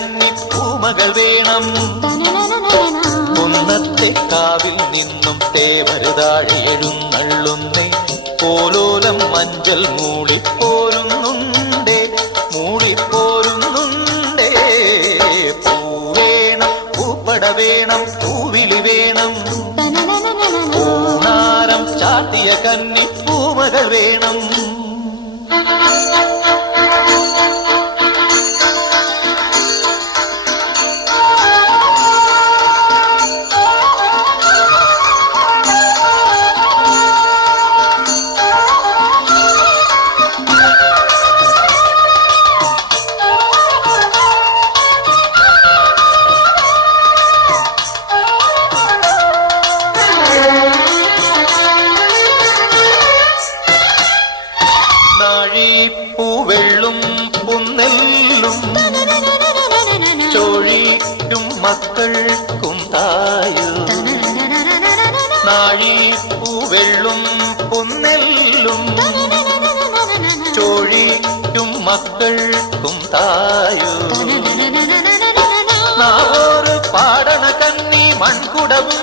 കന്നി പൂമകൾ വേണം. കുന്നത്തെ കാവിൽ നിന്നും തേവരുതാഴെ എഴുന്നള്ളുന്നേ. പോലോലം മഞ്ചൽ മൂളിപ്പോരുന്നുണ്ടേ, മൂളിപ്പോരുന്നുണ്ടേ. പൂവേണം, പൂപ്പട വേണം, പൂവിളി വേണം. പൂനാരം ചാത്തിയ കന്നി പൂമകൾ വേണം. നാഴിപ്പൂവെള്ളും പുന്നെല്ലും ചോഴിക്കും മക്കൾക്കും തായു. നാഴിപ്പൂവെള്ളും പുന്നെല്ലും ചോഴിക്കും മക്കൾക്കും തായു. നാവോറ് പാടണ കന്നി മൺകുടവും